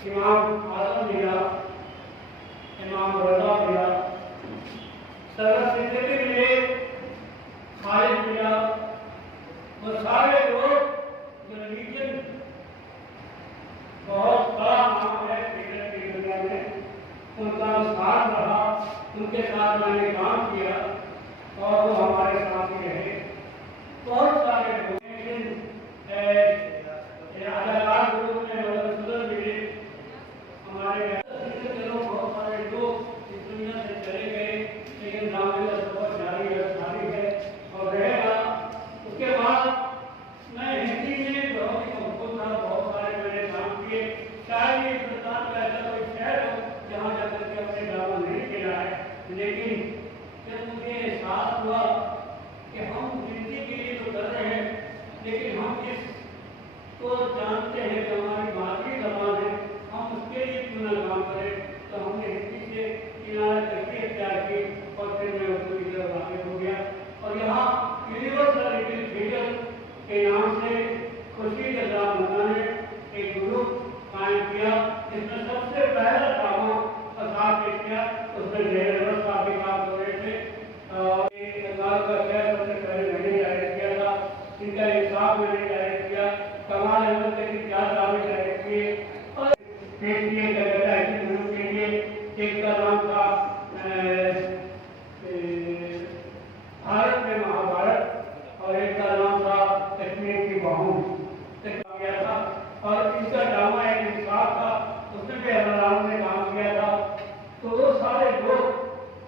इमाम आजम भैया, इमाम रजा भैया, सरवर सिद्दीकी मिले, खालिद भैया, वो सारे लोग जो लीजन बहुत बड़ा नाम है क्रिकेट की दुनिया में, उनका साथ रहा, उनके साथ मैंने काम किया और वो हमारे साथ ही रहे। बहुत सारे लोग अदाकार ग्रुप में सुधर मिले हमारे, बहुत सारे लोग इस दुनिया से चले गए, लेकिन नाम का सफर जारी है और रहेगा। उसके बाद मैं हिंदी में बहुत ही मशहूर था, बहुत सारे मैंने काम किए। शायद ये हिंदुस्तान का ऐसा कोई शहर हो जहाँ जाकर के अपने ड्रामा नहीं खेला है, लेकिन जब मुझे एहसास हुआ कि हम हिंदी के लिए तो कर रहे हैं, लेकिन हम इस को जानते हैं कि हमारी मातृ जबान है, हम उसके लिए क्यों ना काम करें। तो हमने हिंदी से किनारे करके इख्तियार की और फिर मैं उर्दू की तरफ आगे हो गया और यहाँ यूनिवर्सल लिटिल थिएटर के नाम से खुशी जगह मुन्ना ने एक ग्रुप कायम किया, जिसमें सबसे पहला ड्रामा साथ किया, उसमें जहर काफी काम हो रहे थे। बंगाल का शहर सबसे पहले मैंने डायरेक्ट किया था, इनका इंसाफ मैंने डायरेक्ट किया, कमाल अहमद के 4 ड्रामे डायरेक्ट किए और पेश किए कलकत्ता ऐसी फिल्म के लिए। एक का नाम था भारत में महाभारत और एक का नाम था कश्मीर की बहू गया था और इनका ड्रामा एक इंसाफ था, उसमें भी हमारा ने काम किया था। तो वो सारे लोग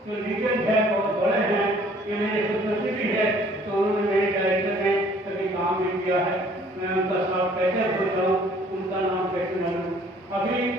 जो लीजेंड है बहुत बड़े हैं, ये मेरी खुशनसीबी भी है, तो उन्होंने मेरे डायरेक्टर में कभी काम नहीं किया है। मैं उनका साथ कैसे भूल जाऊँ, उनका नाम कैसे मालूम। अभी